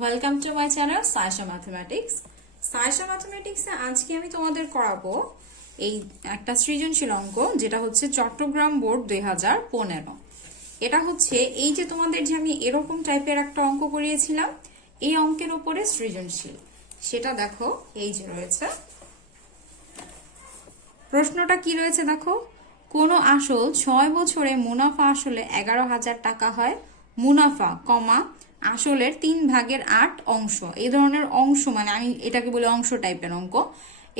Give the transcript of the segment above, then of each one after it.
Welcome to my channel Saysha mathematics. সায়শা ম্যাথমেটিক্সে আজকে আমি তোমাদের করাবো এই একটা সৃজনশীল অঙ্ক, যেটা হচ্ছে চট্টগ্রাম বোর্ড 2015। এটা হচ্ছে এই যে তোমাদের যে আমি এরকম টাইপের একটা অঙ্ক করিয়েছিলাম, এই অঙ্কের উপরে সৃজনশীল। সেটা দেখো এই যে রয়েছে, প্রশ্নটা কি রয়েছে দেখো, কোনো আসল 6 বছরে মুনাফা আসলে 11,000 টাকা হয়। মুনাফা কমা আসলের 3/8 অংশ। এই ধরনের অংশ মানে আমি এটাকে বলি অংশ টাইপের অঙ্ক।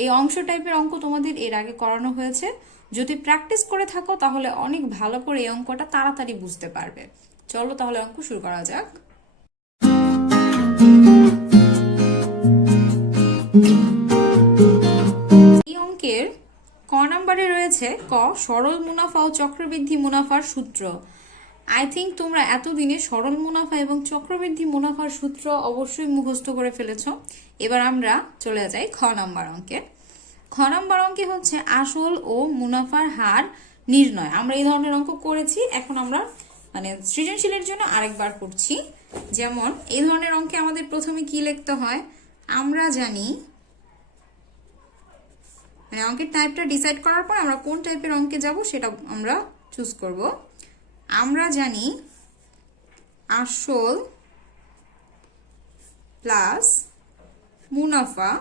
এই অংশ টাইপের অঙ্ক তোমাদের এর আগে করানো হয়েছে। যদি প্র্যাকটিস করে থাকো তাহলে অনেক ভালো করে এই অঙ্কটা তাড়াতাড়ি বুঝতে পারবে। চলো তাহলে অঙ্ক শুরু করা যাক। এই অঙ্কের ক নাম্বারে রয়েছে ক সরল মুনাফা ও চক্রবৃদ্ধি মুনাফার সূত্র। আই থিঙ্ক তোমরা এতদিনে সরল মুনাফা এবং চক্রবৃদ্ধি মুনাফার সূত্র অবশ্যই মুখস্থ করে ফেলেছ। এবার আমরা চলে যাই খ নাম্বার অঙ্কে। খ নাম্বার অঙ্কে হচ্ছে আসল ও মুনাফার হার নির্ণয়। আমরা এই ধরনের অঙ্ক করেছি, এখন আমরা মানে সৃজনশীলের জন্য আরেকবার করছি। যেমন এই ধরনের অঙ্কে আমাদের প্রথমে কি লিখতে হয়, আমরা জানি মানে অঙ্কের টাইপটা ডিসাইড করার পর আমরা কোন টাইপের অঙ্কে যাব সেটা আমরা চুজ করব। আমরা জানি আসল প্লাস মুনাফা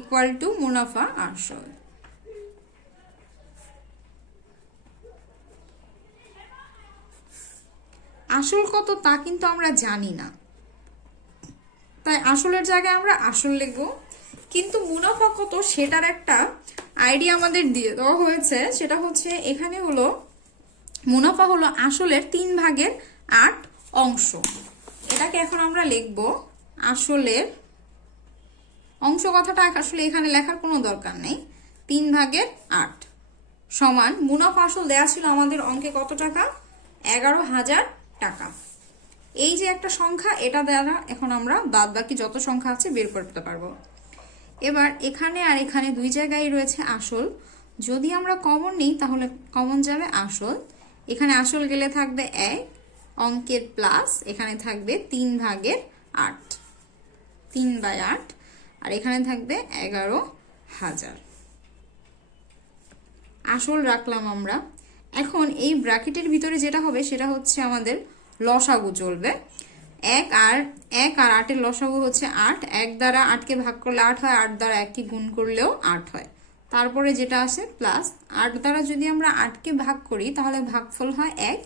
ইকুয়াল টু মুনাফা আসল। আসল কত তা কিন্তু আমরা জানি না, তাই আসলের জায়গায় আমরা আসল লিখব। কিন্তু মুনাফা কত সেটার একটা আইডিয়া আমাদের দিয়ে দেওয়া হয়েছে। সেটা হচ্ছে এখানে হলো মুনাফা হলো আসলের 3/8 অংশ। এটাকে এখন আমরা লিখব আসলের অংশ। কথাটা আসলে এখানে লেখার কোনো দরকার নেই। 3/8 সমান মুনাফা আসল দেয়া ছিল আমাদের অঙ্কে কত টাকা, 11,000 টাকা। এই যে একটা সংখ্যা, এটা দ্বারা এখন আমরা বাদ বাকি যত সংখ্যা আছে বের করতে পারবো। এবার এখানে আর এখানে দুই জায়গায় রয়েছে আসল। যদি আমরা কমন নিই তাহলে কমন যাবে আসল। এখানে আসল গেলে থাকবে 1 অঙ্কের প্লাস, এখানে থাকবে 3/8, 3/8, আর এখানে থাকবে 11,000। আসল রাখলাম আমরা। এখন এই ব্র্যাকেটের ভিতরে যেটা হবে সেটা হচ্ছে আমাদের লসাগু চলবে। 1 আর 8-এর লসাগু হচ্ছে 8। 1 দ্বারা 8কে ভাগ করলে 8 হয়, 8 দ্বারা 1কে গুণ করলেও 8 হয়। তারপরে যেটা আসে প্লাস, 8 দ্বারা যদি আমরা 8কে ভাগ করি তাহলে ভাগফল হয় 1,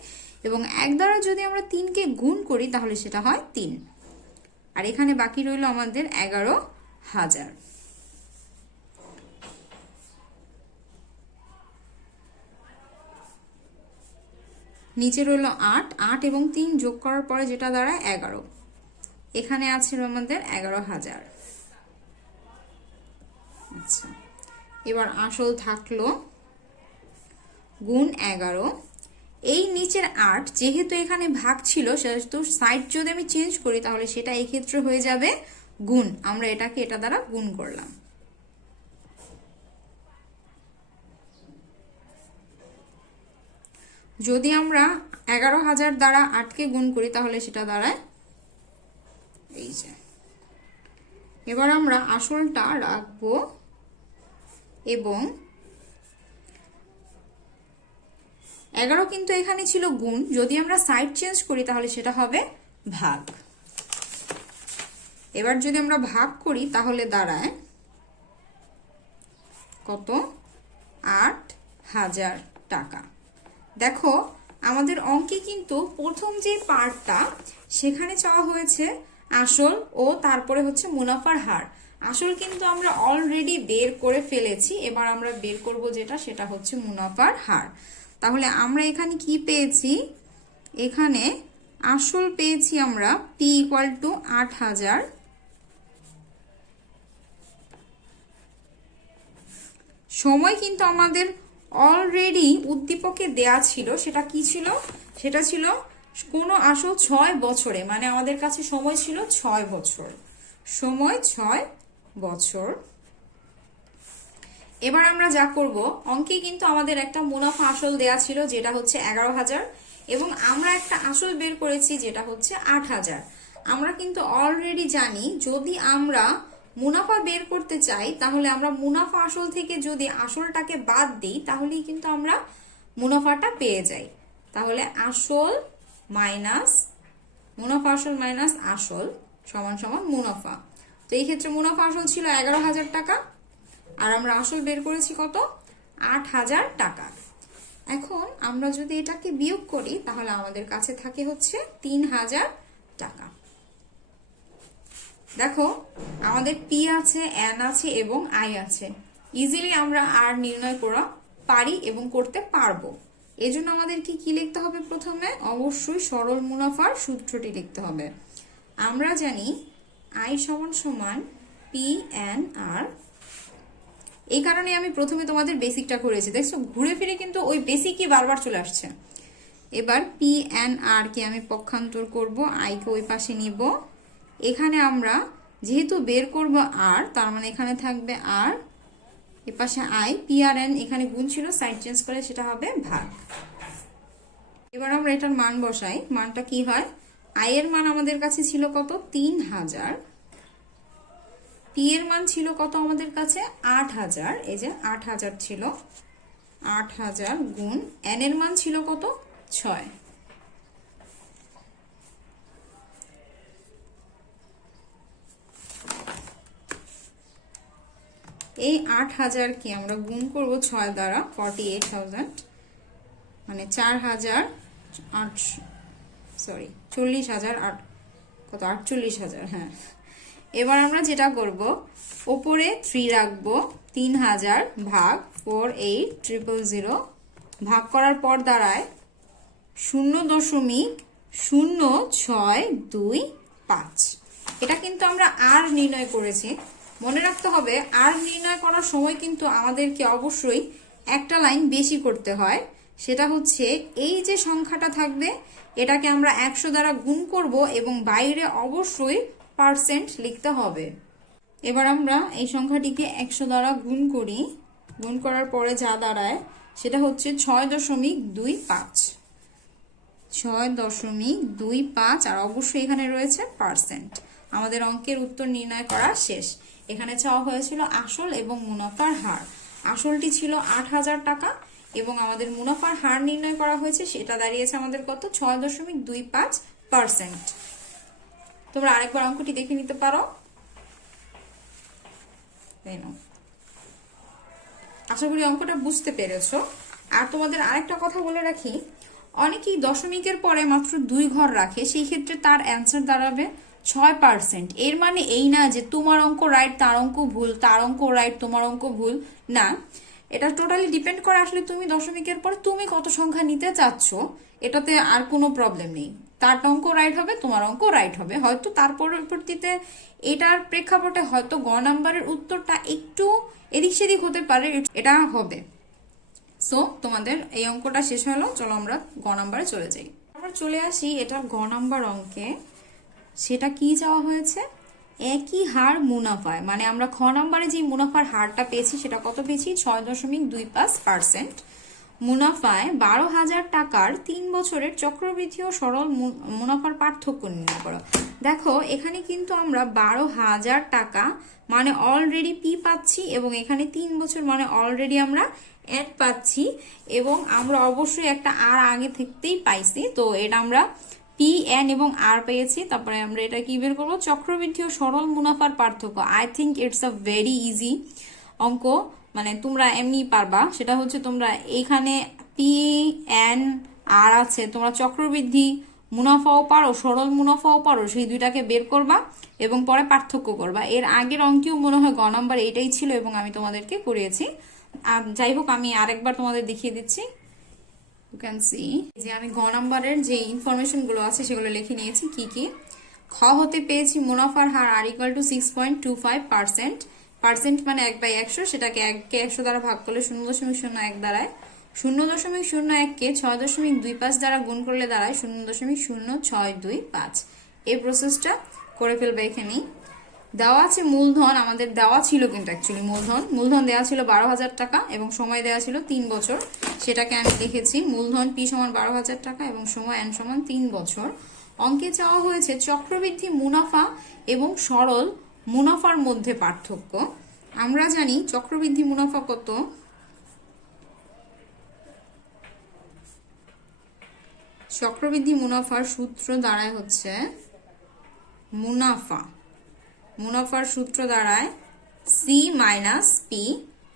এবং 1 দ্বারা যদি আমরা 3কে গুণ করি তাহলে সেটা হয় 3। আর এখানে বাকি রইল আমাদের 11,000। নিচে রইল 8 এবং 3 যোগ করার পরে যেটা দাঁড়ায় 11। এখানে আছে আমাদের 11,000। আচ্ছা, এবার আসল থাকলো গুণ 11। এই নিচের 8 যেহেতু এখানে ভাগ ছিল, সেহেতু সাইড যদি আমি চেঞ্জ করি তাহলে সেটা এই ক্ষেত্রে হয়ে যাবে গুণ। আমরা এটাকে এটা দ্বারা গুণ করলাম। যদি আমরা 11,000 দ্বারা 8কে গুণ করি তাহলে সেটা দাঁড়ায় এই যে। এবার আমরা আসলটা রাখবো এবং 11 কিন্তু এখানে ছিল গুণ, যদি আমরা সাইড চেঞ্জ করি তাহলে সেটা হবে ভাগ। এবার যদি আমরা ভাগ করি তাহলে দাঁড়ায় কত, 8,000 টাকা। দেখো আমাদের অঙ্কে কিন্তু প্রথম যে পার্টটা সেখানে চাওয়া হয়েছে আসল ও তারপরে হচ্ছে মুনাফার হার। আসল কিন্তু আমরা অলরেডি বের করে ফেলেছি, এবার আমরা বের করব যেটা, সেটা হচ্ছে মুনাফার হার। তাহলে আমরা এখানে কি পেয়েছি, এখানে আসল পেয়েছি আমরা p ইকুয়াল টু 8,000। সময় কিন্তু আমাদের অলরেডি উদ্দীপকে দেয়া ছিল। সেটা কি ছিল, সেটা ছিল কোনো আসল 6 বছরে, মানে আমাদের কাছে সময় ছিল 6 বছর। সময় 6 বছর। এবার আমরা যা করব, অঙ্কে কিন্তু আমাদের একটা মুনাফা আসল দেয়া ছিল যেটা হচ্ছে 11,000, এবং আমরা একটা আসল বের করেছি যেটা হচ্ছে 8,000। আমরা কিন্তু অলরেডি জানি যদি আমরা মুনাফা বের করতে চাই তাহলে আমরা মুনাফা আসল থেকে যদি আসলটাকে বাদ দিই তাহলেই কিন্তু আমরা মুনাফাটা পেয়ে যাই। তাহলে আসল মাইনাস মুনাফা আসল মাইনাস আসল সমান সমান মুনাফা। তো এই ক্ষেত্রে মুনাফা আসল ছিল 11,000 টাকা আর আমরা আসল বের করেছি কত 8,000 টাকা। এখন আমরা যদি এটাকে বিয়োগ করি তাহলে আমাদের কাছে থাকে হচ্ছে 3,000 টাকা। দেখো আমাদের পি আছে, এন আছে এবং আই আছে, ইজিলি আমরা আর নির্ণয় করা পারি এবং করতে পারবো। এজন্য আমাদের কি লিখতে হবে? প্রথমে অবশ্যই সরল মুনাফার সূত্রটি লিখতে হবে। আমরা জানি আই সমান সমান পি এন আর। এই কারণে আমি প্রথমে তোমাদের বেসিকটা করেছি, দেখছো ঘুরে ফিরে কিন্তু ওই বেসিকই বারবার চলে আসছে। এবার পি এন আর কে আমি পক্ষান্তর করব, আই কে ওই পাশে নিব। এখানে আমরা যেহেতু বের করব আর, তার মানে এখানে থাকবে আর, এ পাশে আই, পি আর এন এখানে গুণ ছিল, সাইড চেঞ্জ করে সেটা হবে ভাগ। এবার আমরা এটার মান বসাই, মানটা কি হয়? আই এর মান আমাদের কাছে ছিল কত 3,000, পি এর মান ছিল কত আমাদের কাছে 8,000, এই যে 8,000 ছিল, 8,000 গুণ এন এর মান ছিল কত 6। এই 8,000 কে আমরা গুণ করব 6 দ্বারা, 48,000 মানে 40,000 কত 48,000। হ্যাঁ, এবার আমরা যেটা করব উপরে 3 রাখবো, 3,000 ভাগ 48,000 ভাগ করার পর দাঁড়ায় 0.0625। এটা কিন্তু আমরা আর নির্ণয় করেছি। মনে রাখতে হবে আর নির্ণয় করার সময় কিন্তু আমাদেরকে অবশ্যই একটা লাইন বেশি করতে হয়, সেটা হচ্ছে এই যে সংখ্যাটা থাকবে এটাকে আমরা 100 দ্বারা গুণ করব এবং বাইরে অবশ্যই পার্সেন্ট লিখতে হবে। এবার আমরা এই সংখ্যাটিকে 100 দ্বারা গুণ করি, গুণ করার পরে যা দাঁড়ায় সেটা হচ্ছে 6.25, 6.25 আর অবশ্যই এখানে রয়েছে পার্সেন্ট। আমাদের অঙ্কের উত্তর নির্ণয় করা শেষ। এখানে চাওয়া হয়েছিল আসল এবং মুনাফার হার। আসলটি ছিল 8,000 টাকা এবং আমাদের মুনাফার হার নির্ণয় করা হয়েছে, সেটা দাঁড়িয়েছে আমাদের কত 6.25%। তোমরা আরেকবার অঙ্কটি দেখে নিতে পারো। আশা করি অঙ্কটা বুঝতে পেরেছো। আর তোমাদের আরেকটা কথা বলে রাখি, অনেকেই দশমিকের পরে মাত্র 2 ঘর রাখে, সেই ক্ষেত্রে তার অ্যান্সার দাঁড়াবে 6%। এর মানে এই না যে তোমার অঙ্ক রাইট তার অঙ্ক ভুল, তার অঙ্ক রাইট তোমার অঙ্ক ভুল, না। এটা টোটালি ডিপেন্ড করে আসলে তুমি দশমিকের পরে তুমি কত সংখ্যা নিতে চাচ্ছ, এটাতে আর কোনো প্রবলেম নেই। তার অঙ্ক রাইট হবে, তোমার অঙ্ক রাইট হবে। হয়তো তার পরবর্তীতে এটার প্রেক্ষাপটে হয়তো গ নাম্বারের উত্তরটা একটু এদিক সেদিক হতে পারে, এটা হবে। সো তোমাদের এই অঙ্কটা শেষ হলো, চলো আমরা গ নাম্বারে চলে যাই। আমরা চলে আসি এটা গ নাম্বার অঙ্কে। সেটা কি চাওয়া হয়েছে? একই হার মুনাফায়, মানে আমরা খ নাম্বারে যে মুনাফার হারটা পেয়েছি সেটা কত পেয়েছি 6.25%। মুনাফায় 12,000 টাকার 3 বছরের চক্রবৃদ্ধি ও সরল মুনাফার পার্থক্য নির্ণয় করো। দেখো এখানে কিন্তু আমরা 12,000 টাকা মানে অলরেডি পি পাচ্ছি এবং এখানে 3 বছর মানে অলরেডি আমরা এন পাচ্ছি এবং আমরা অবশ্যই একটা আর আগে থেকেই পাইছি। তো এটা আমরা পি এন এবং আর পেয়েছি। তারপরে আমরা এটা কি বের করবো? চক্রবৃদ্ধি ও সরল মুনাফার পার্থক্য। I think it's a very easy অঙ্ক, মানে তোমরা এমনি পারবা। সেটা হচ্ছে তোমরা এইখানে পি এন আর আছে, তোমরা চক্রবৃদ্ধি মুনাফাও পারো, সরল মুনাফাও পারো, সেই দুইটাকে বের করবা এবং পরে পার্থক্য করবা। এর আগের অঙ্কেও মনে হয় গ নাম্বার এটাই ছিল এবং আমি তোমাদেরকে করিয়েছি। আর যাই হোক আমি আরেকবার তোমাদের দেখিয়ে দিচ্ছি। ইউ ক্যান সি যে আমি গ নাম্বারের যে ইনফরমেশন গুলো আছে সেগুলো লিখে নিয়েছি। কি কি? খ হতে পেয়েছি মুনাফার হার আর ইকুয়াল টু 6.25%। পার্সেন্ট মানে 1/100, সেটাকে 1কে 100 দ্বারা ভাগ করলে 0.01 দাঁড়ায়। 0.01কে 6.25 দ্বারা গুণ করলে দাঁড়ায় 0.0625। এই প্রসেসটা করে ফেলবে। এখানেই দেওয়া আছে মূলধন, আমাদের দেওয়া ছিল কিন্তু অ্যাকচুয়ালি মূলধন দেওয়া ছিল 12,000 টাকা এবং সময় দেওয়া ছিল 3 বছর। সেটাকে আমি লিখেছি মূলধন পি সমান 12,000 টাকা এবং সময় এন সমান 3 বছর। অঙ্কে চাওয়া হয়েছে চক্রবৃদ্ধি মুনাফা এবং সরল মুনাফার মধ্যে পার্থক্য। আমরা জানি চক্রবৃদ্ধি মুনাফা কত। চক্রবৃদ্ধি মুনাফার সূত্র দাঁড়ায় হচ্ছে মুনাফার সূত্র দাঁড়ায় সি মাইনাস পি।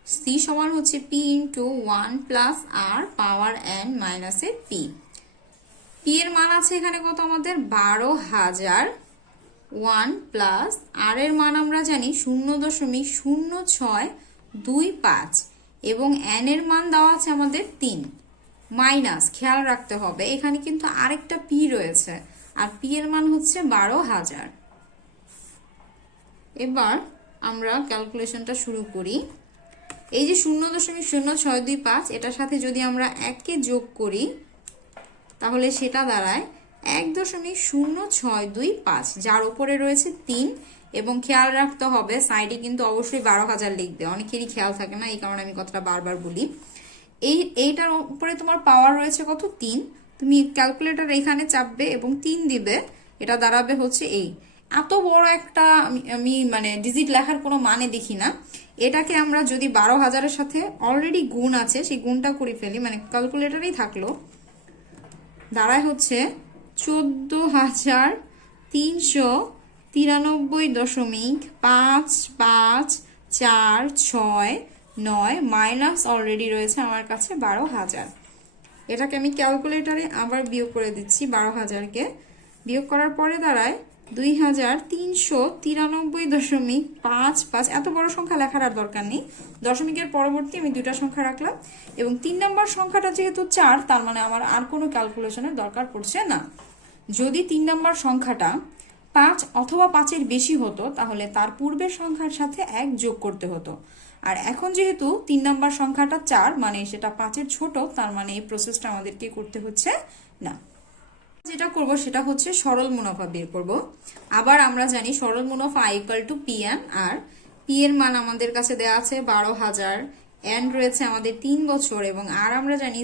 সি সমান হচ্ছে P into 1 plus R power N minus A P. P এর মান আছে এখানে কত আমাদের 12,000। 1 প্লাস আর এর মান আমরা জানি 0.0625 এবং এন এর মান দেওয়া আছে আমাদের 3 মাইনাস, খেয়াল রাখতে হবে এখানে কিন্তু আরেকটা পি রয়েছে আর পি এর মান হচ্ছে 12,000। এবার আমরা ক্যালকুলেশনটা শুরু করি। এই যে 0.0625 এটার সাথে যদি আমরা 1 কে যোগ করি তাহলে সেটা দাঁড়ায় 1.0625, যার উপরে রয়েছে 3 এবং খেয়াল রাখতে হবে সাইডে কিন্তু অবশ্যই 12,000 লিখবে, অনেকেরই খেয়াল থাকে না, এই কারণে আমি কথাটা বারবার বলি। এইটার উপরে তোমার পাওয়ার রয়েছে কত 3, তুমি ক্যালকুলেটর এখানে চাপবে এবং 3 দিবে, এটা দাঁড়াবে হচ্ছে এই। এত বড় একটা আমি মানে ডিজিট লেখার কোনো মানে দেখি না। এটাকে আমরা যদি 12,000-এর সাথে অলরেডি গুণ আছে সেই গুণটা করে ফেলি, মানে ক্যালকুলেটরেই থাকলো, দাঁড়ায় হচ্ছে 14,393.5546 মাইনাস অলরেডি রয়েছে আমার কাছে 12,000। এটাকে আমি ক্যালকুলেটরে আবার বিয়োগ করে দিচ্ছি। 12,000-কে বিয়োগ করার পরে দাঁড়ায় 2,393.55। এত বড় সংখ্যা লেখার আর দরকার নেই, দশমিকের পরবর্তী আমি 2টা সংখ্যা রাখলাম এবং 3 নম্বর সংখ্যাটা যেহেতু 4 তার মানে আমার আর কোনো ক্যালকুলেশনের দরকার পড়ছে না। যদি 3 নম্বর সংখ্যাটা 5 অথবা 5-এর বেশি হতো তাহলে তার পূর্বের সংখ্যার সাথে 1 যোগ করতে হতো, আর এখন যেহেতু 3 নম্বর সংখ্যাটা 4 মানে সেটা 5-এর ছোট, তার মানে এই প্রসেসটা আমাদেরকে করতে হচ্ছে না। যেটা করব সেটা হচ্ছে সরল মুনাফা বের করব। আবার আমরা জানি সরল মুনাফা ইকুয়াল টু পি এন, আর পি এর মান আমাদের কাছে দেওয়া আছে 12,000, এন রয়েছে আমাদের 3 বছর এবং আর আমরা জানি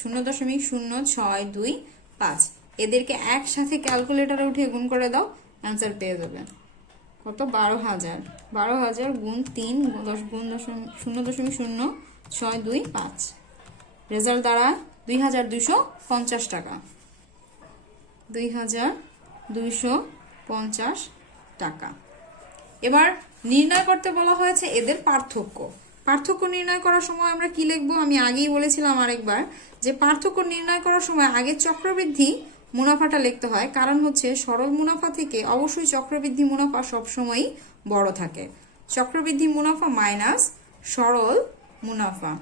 0.0625। এদেরকে একসাথে ক্যালকুলেটরে উঠে গুণ করে দাও, অ্যান্সার পেয়ে যাবে কত 12,000 গুণ 3 গুণ 0.0625, রেজাল্ট দ্বারা 2,250 টাকা। 2,250 টাকা। এবার নির্ণয় করতে বলা হয়েছে এদের পার্থক্য নির্ণয় করার সময় আমরা কি লিখবো, আমি আগেই বলেছিলাম আরেকবার যে পার্থক্য নির্ণয় করার সময় আগে চক্রবৃদ্ধি মুনাফাটা লিখতে হয়, কারণ হচ্ছে সরল মুনাফা থেকে অবশ্যই চক্রবৃদ্ধি মুনাফা সবসময়ই বড় থাকে। চক্রবৃদ্ধি মুনাফা মাইনাস সরল মুনাফা।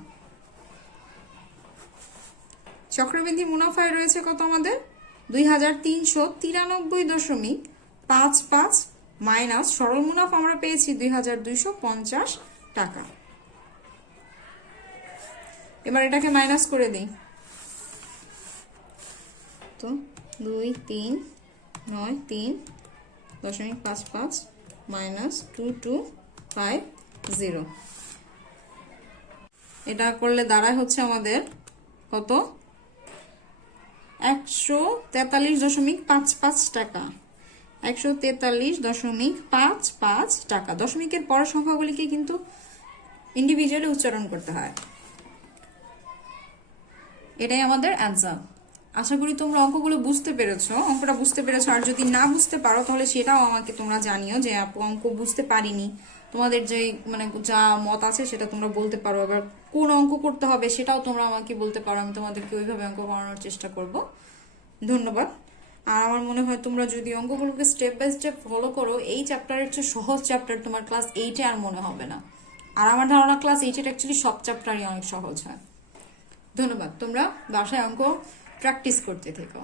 চক্রবৃদ্ধি মুনাফায় রয়েছে কত আমাদের 2,393.55 মাইনাস সরল মুনাফা আমরা পেয়েছি 2,250 টাকা। এবার এটাকে মাইনাস করে দিই, তো 2,393.55 মাইনাস 2,250, এটা করলে দাঁড়ায় হচ্ছে আমাদের কত 143.55 টাকা। 143.55 টাকা। দশমিকের পরের সংখ্যাগুলিকে কিন্তু ইন্ডিভিজুয়ালি উচ্চারণ করতে হয়। এটাই আমাদের অ্যান্সার। আশা করি তোমরা অঙ্কগুলো বুঝতে পেরেছো, অঙ্কটা বুঝতে পেরেছো। আর যদি না বুঝতে পারো তাহলে সেটাও আমাকে তোমরা জানিও যে আপু অঙ্ক বুঝতে পারিনি, তোমাদের যে মানে যা মত আছে সেটা তোমরা বলতে পারো। আবার কোন অঙ্ক করতে হবে সেটাও তোমরা আমাকে বলতে পারো, আমি তোমাদেরকে ওইভাবে অঙ্ক করানোর চেষ্টা করব। ধন্যবাদ। আর আমার মনে হয় তোমরা যদি অঙ্কগুলোকে স্টেপ বাই স্টেপ ফলো করো, এই চ্যাপ্টারের চেয়ে সহজ চ্যাপ্টার তোমার ক্লাস 8-এ আর মনে হবে না। আর আমার ধারণা ক্লাস 8-এর অ্যাকচুয়ালি সব চ্যাপ্টারই অনেক সহজ হয়। ধন্যবাদ। তোমরা বাসায় অঙ্ক প্র্যাকটিস করতে থেকো।